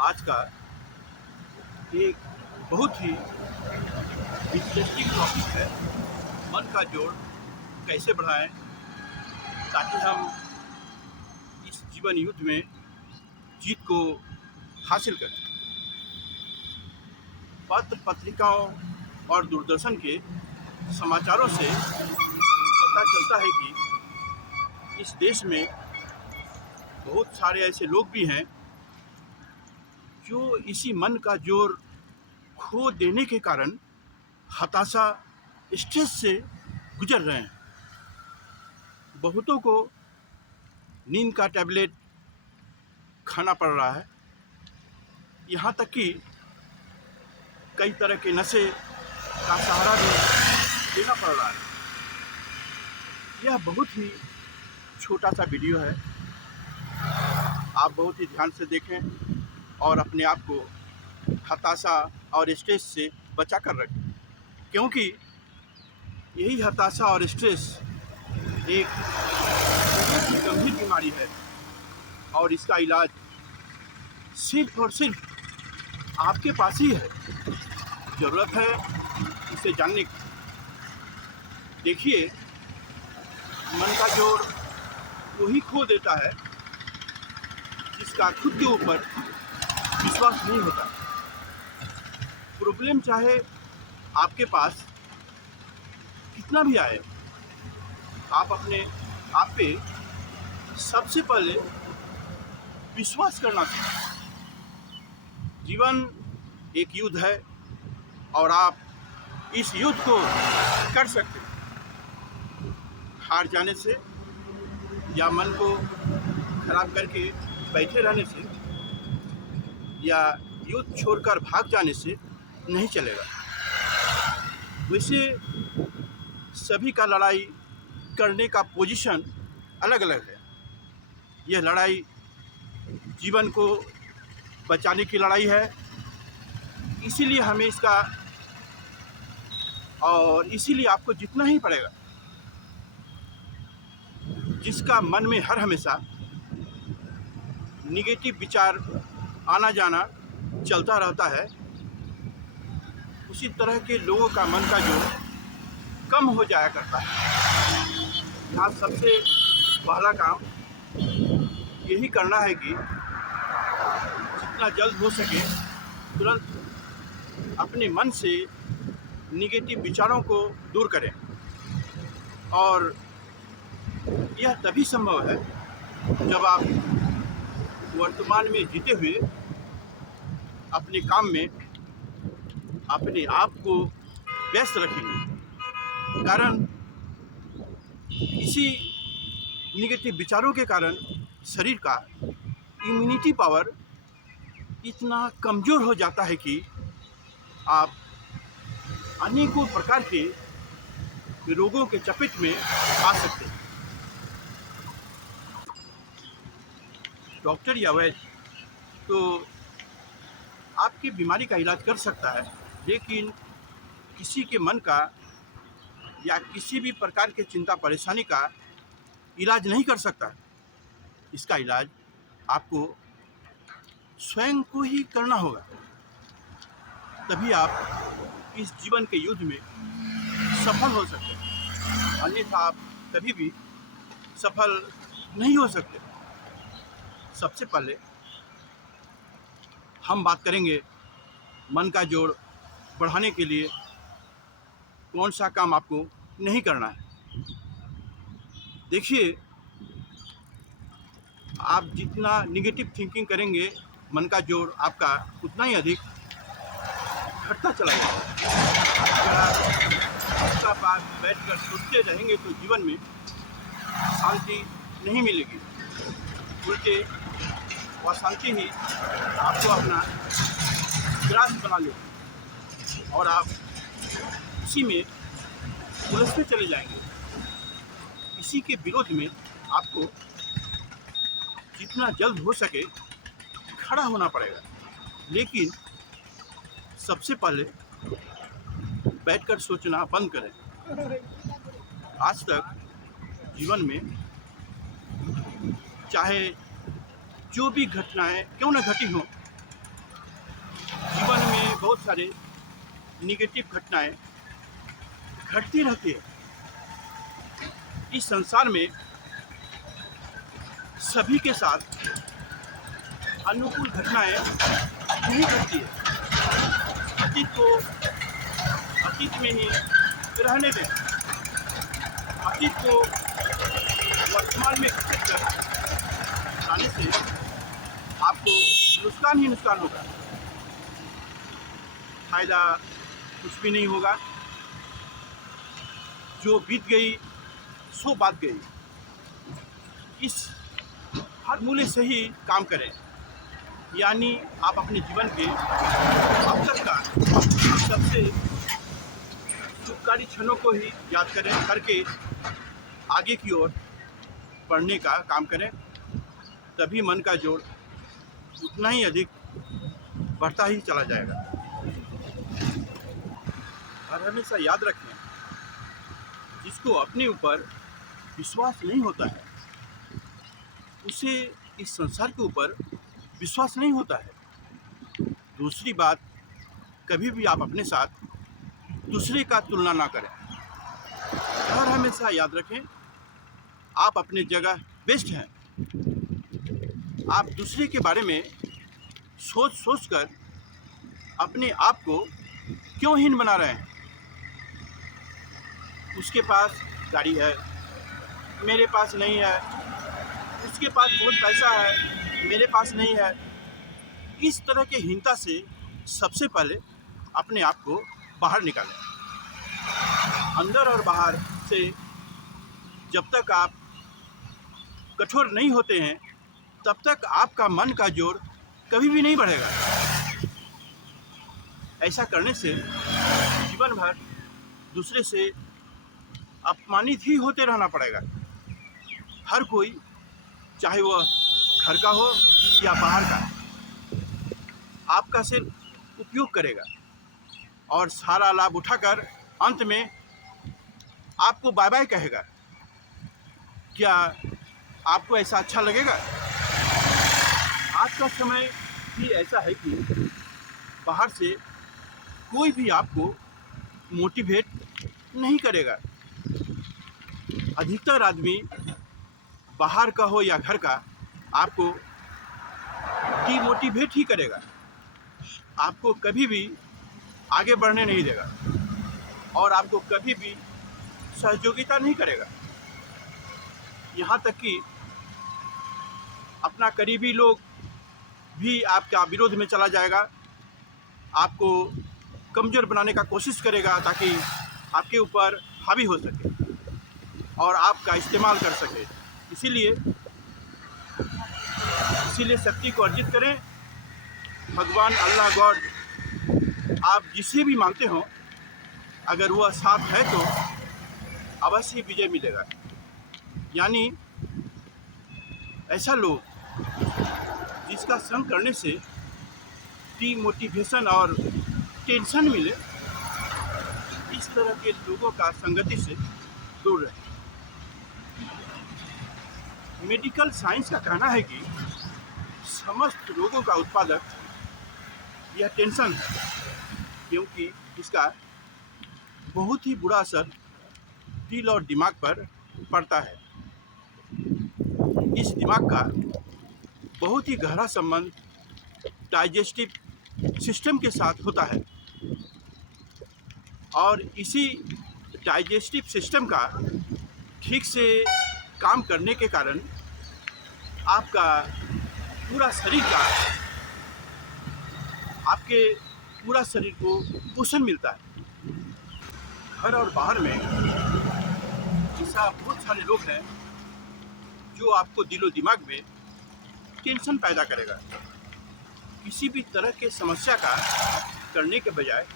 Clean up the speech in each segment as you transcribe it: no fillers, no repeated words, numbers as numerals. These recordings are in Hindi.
आज का एक बहुत ही इंटरेस्टिंग टॉपिक है। मन का जोड़ कैसे बढ़ाएं ताकि हम इस जीवन युद्ध में जीत को हासिल करें। पत्र पत्रिकाओं और दूरदर्शन के समाचारों से पता चलता है कि इस देश में बहुत सारे ऐसे लोग भी हैं जो इसी मन का जोर खो देने के कारण हताशा, स्ट्रेस से गुजर रहे हैं। बहुतों को नींद का टैबलेट खाना पड़ रहा है, यहाँ तक कि कई तरह के नशे का सहारा भी लेना पड़ रहा है। यह बहुत ही छोटा सा वीडियो है, आप बहुत ही ध्यान से देखें और अपने आप को हताशा और स्ट्रेस से बचा कर रखें, क्योंकि यही हताशा और स्ट्रेस एक बहुत ही गंभीर बीमारी है और इसका इलाज सिर्फ और सिर्फ आपके पास ही है। ज़रूरत है इसे जानने की। देखिए, मन का जोर वही खो देता है जिसका खुद के ऊपर विश्वास नहीं होता। प्रॉब्लम चाहे आपके पास कितना भी आए, आप अपने आप पे सबसे पहले विश्वास करना चाहिए। जीवन एक युद्ध है और आप इस युद्ध को कर सकते हैं। हार जाने से या मन को खराब करके बैठे रहने से या युद्ध छोड़कर भाग जाने से नहीं चलेगा। वैसे सभी का लड़ाई करने का पोजीशन अलग अलग है। यह लड़ाई जीवन को बचाने की लड़ाई है, इसीलिए हमें इसीलिए आपको जीतना ही पड़ेगा। जिसका मन में हर हमेशा निगेटिव विचार आना जाना चलता रहता है, उसी तरह के लोगों का मन का जोर कम हो जाया करता है। यहाँ सबसे पहला काम यही करना है कि जितना जल्द हो सके तुरंत अपने मन से निगेटिव विचारों को दूर करें। और यह तभी संभव है जब आप वर्तमान में जीते हुए अपने काम में अपने आप को व्यस्त रखेंगे। कारण इसी निगेटिव विचारों के कारण शरीर का इम्यूनिटी पावर इतना कमज़ोर हो जाता है कि आप अनेकों प्रकार के रोगों के चपेट में आ सकते हैं। डॉक्टर या वैद्य तो आपकी बीमारी का इलाज कर सकता है, लेकिन किसी के मन का या किसी भी प्रकार के चिंता परेशानी का इलाज नहीं कर सकता। इसका इलाज आपको स्वयं को ही करना होगा, तभी आप इस जीवन के युद्ध में सफल हो सकते हैं। अन्यथा आप कभी भी सफल नहीं हो सकते। सबसे पहले हम बात करेंगे मन का जोड़ बढ़ाने के लिए कौन सा काम आपको नहीं करना है। देखिए, आप जितना निगेटिव थिंकिंग करेंगे, मन का जोड़ आपका उतना ही अधिक घटता चला जाएगा। अगर आप उसका पास बैठकर सोचते रहेंगे तो जीवन में शांति नहीं मिलेगी, उल्टे अशांति ही आपको अपना ग्रास बना लेगी और आप उसी में उलझते चले जाएंगे। इसी के विरोध में आपको जितना जल्द हो सके खड़ा होना पड़ेगा। लेकिन सबसे पहले बैठकर सोचना बंद करें। आज तक जीवन में चाहे जो भी घटनाएं क्यों न घटी हों, बहुत सारे निगेटिव घटनाएं घटती रहती है। इस संसार में सभी के साथ अनुकूल घटनाएं नहीं घटती है। अतीत को अतीत में ही रहने दें। अतीत को वर्तमान में घटित कर आने से आपको नुकसान ही नुकसान होगा, फायदा कुछ भी नहीं होगा। जो बीत गई सो बात गई। इस फार्मूले से ही काम करें, यानी आप अपने जीवन के अब तक का सबसे सुखकारी क्षणों को ही याद करें, करके आगे की ओर बढ़ने का काम करें। तभी मन का जोड़ उतना ही अधिक बढ़ता ही चला जाएगा। और हमेशा याद रखें, जिसको अपने ऊपर विश्वास नहीं होता है उसे इस संसार के ऊपर विश्वास नहीं होता है। दूसरी बात, कभी भी आप अपने साथ दूसरे का तुलना ना करें। और हमेशा याद रखें, आप अपने जगह बेस्ट हैं। आप दूसरे के बारे में सोच कर अपने आप को क्यों हीन बना रहे हैं। उसके पास गाड़ी है, मेरे पास नहीं है। उसके पास बहुत पैसा है, मेरे पास नहीं है। इस तरह के हीनता से सबसे पहले अपने आप को बाहर निकालें। अंदर और बाहर से जब तक आप कठोर नहीं होते हैं, तब तक आपका मन का जोर कभी भी नहीं बढ़ेगा। ऐसा करने से जीवन भर दूसरे से अपमानित ही होते रहना पड़ेगा। हर कोई, चाहे वह घर का हो या बाहर का, आपका सिर्फ उपयोग करेगा और सारा लाभ उठाकर अंत में आपको बाय बाय कहेगा। क्या आपको ऐसा अच्छा लगेगा? आज का समय भी ऐसा है कि बाहर से कोई भी आपको मोटिवेट नहीं करेगा। अधिकतर आदमी, बाहर का हो या घर का, आपको डिमोटिवेट ही करेगा। आपको कभी भी आगे बढ़ने नहीं देगा और आपको कभी भी सहयोगिता नहीं करेगा। यहाँ तक कि अपना करीबी लोग भी आपका विरोध में चला जाएगा, आपको कमज़ोर बनाने का कोशिश करेगा ताकि आपके ऊपर हावी हो सके और आपका इस्तेमाल कर सके। इसीलिए शक्ति को अर्जित करें। भगवान, अल्लाह, गॉड, आप जिसे भी मानते हो, अगर वह साथ है तो अवश्य विजय मिलेगा। यानी ऐसा लोग जिसका संग करने से डिमोटिवेशन और टेंशन मिले, इस तरह के लोगों का संगति से दूर रहे। मेडिकल साइंस का कहना है कि समस्त रोगों का उत्पादक यह टेंशन है, क्योंकि इसका बहुत ही बुरा असर दिल और दिमाग पर पड़ता है। इस दिमाग का बहुत ही गहरा संबंध डाइजेस्टिव सिस्टम के साथ होता है और इसी डाइजेस्टिव सिस्टम का ठीक से काम करने के कारण आपका पूरा शरीर को पोषण मिलता है। घर और बाहर में ऐसा बहुत सारे लोग हैं जो आपको दिलो दिमाग में टेंशन पैदा करेगा। किसी भी तरह के समस्या का करने के बजाय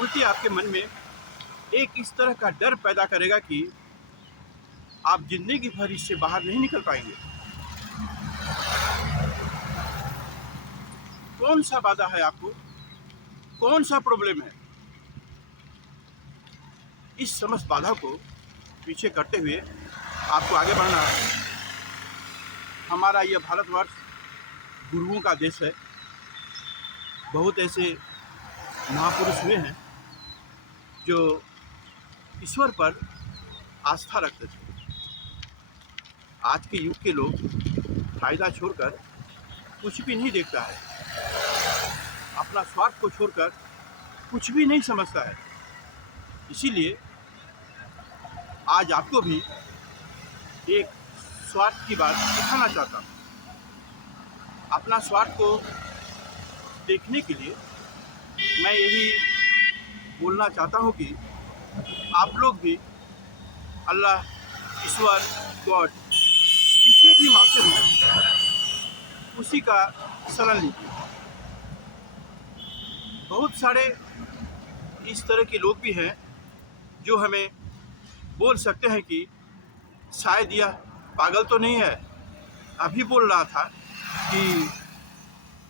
उल्टे आपके मन में एक इस तरह का डर पैदा करेगा कि आप जिंदगी भर इससे बाहर नहीं निकल पाएंगे। कौन सा बाधा है आपको? कौन सा प्रॉब्लम है? इस समस्त बाधा को पीछे करते हुए आपको आगे बढ़ना है। हमारा यह भारतवर्ष गुरुओं का देश है। बहुत ऐसे महापुरुष हुए हैं जो ईश्वर पर आस्था रखते थे। आज के युग के लोग फायदा छोड़कर कुछ भी नहीं देखता है, अपना स्वार्थ को छोड़कर कुछ भी नहीं समझता है। इसीलिए आज आपको भी एक स्वार्थ की बात दिखाना चाहता हूँ। अपना स्वार्थ को देखने के लिए मैं यही बोलना चाहता हूँ कि आप लोग भी अल्लाह, ईश्वर, गॉड जिसे भी मानते हो उसी का शरण लीजिए। बहुत सारे इस तरह के लोग भी हैं जो हमें बोल सकते हैं कि शायद यह पागल तो नहीं है। अभी बोल रहा था कि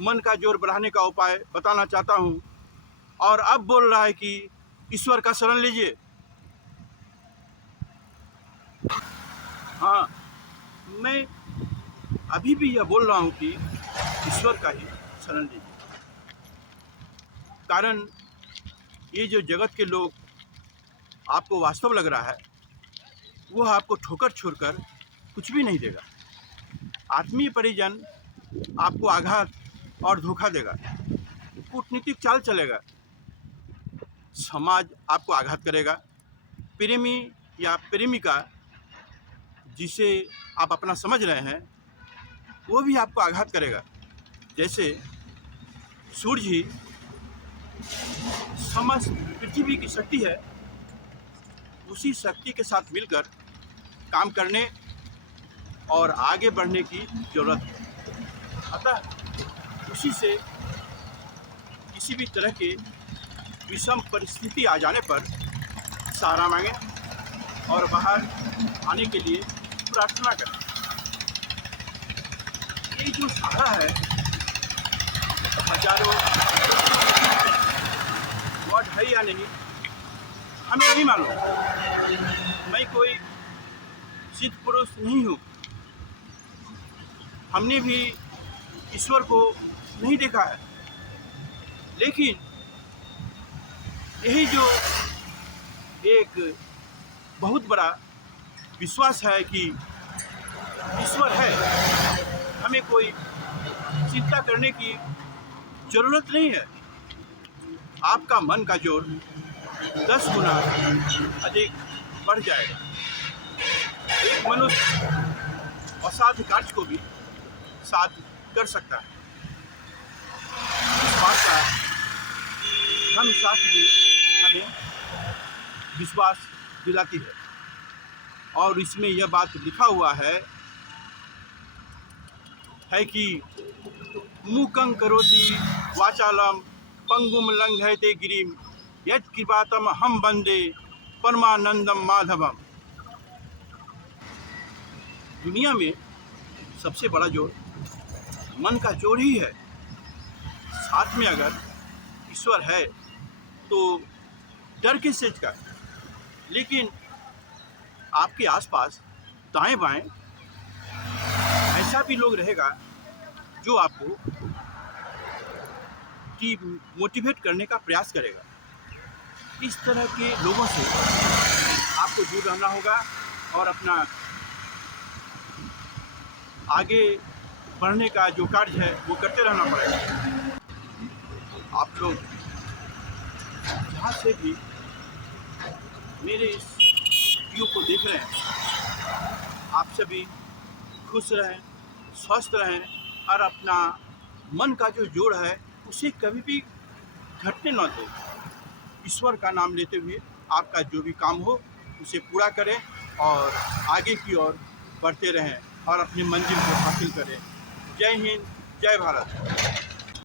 मन का जोर बढ़ाने का उपाय बताना चाहता हूँ और अब बोल रहा है कि ईश्वर का शरण लीजिए। हाँ, मैं अभी भी यह बोल रहा हूँ कि ईश्वर का ही शरण लीजिए। कारण ये जो जगत के लोग आपको वास्तव लग रहा है वह आपको ठोकर छोड़कर कुछ भी नहीं देगा। आत्मीय परिजन आपको आघात और धोखा देगा, कूटनीतिक चाल चलेगा, समाज आपको आघात करेगा, प्रेमी या प्रेमिका जिसे आप अपना समझ रहे हैं वो भी आपको आघात करेगा। जैसे सूर्य ही समस्त पृथ्वी की शक्ति है, उसी शक्ति के साथ मिलकर काम करने और आगे बढ़ने की जरूरत है। अतः उसी से किसी भी तरह के विषम परिस्थिति आ जाने पर सहारा मांगें और बाहर आने के लिए प्रार्थना करें। ये जो सहारा है हजारों वर्ड है या नहीं हमें नहीं मालूम। मैं कोई सिद्ध पुरुष नहीं हूँ, हमने भी ईश्वर को नहीं देखा है, लेकिन यही जो एक बहुत बड़ा विश्वास है कि ईश्वर है, हमें कोई चिंता करने की ज़रूरत नहीं है। आपका मन का जोर 10 गुना अधिक बढ़ जाएगा। एक मनुष्य असाध्य कार्य को भी साध्य कर सकता है। इस बात का धर्मशास्त्र भी हमें विश्वास दिलाती है और इसमें यह बात लिखा हुआ है कि मूकं करोति वाचालम पंगुम लंघयते गिरिम यत् कृपातम हम वंदे परमानंदम माधवम। दुनिया में सबसे बड़ा जोर मन का जोर ही है। साथ में अगर ईश्वर है तो डर किस चीज का। लेकिन आपके आसपास दाएं बाएं ऐसा भी लोग रहेगा जो आपको कि मोटिवेट करने का प्रयास करेगा। इस तरह के लोगों से आपको दूर रहना होगा और अपना आगे बढ़ने का जो कार्य है वो करते रहना पड़ेगा। आप लोग जहाँ से भी मेरे इस वीडियो को देख रहे हैं, आप सभी खुश रहें, स्वस्थ रहें और अपना मन का जो जोड़ है उसे कभी भी घटने न दें। ईश्वर का नाम लेते हुए आपका जो भी काम हो उसे पूरा करें और आगे की ओर बढ़ते रहें और अपनी मंजिल को हासिल करें। जय हिंद, जय भारत।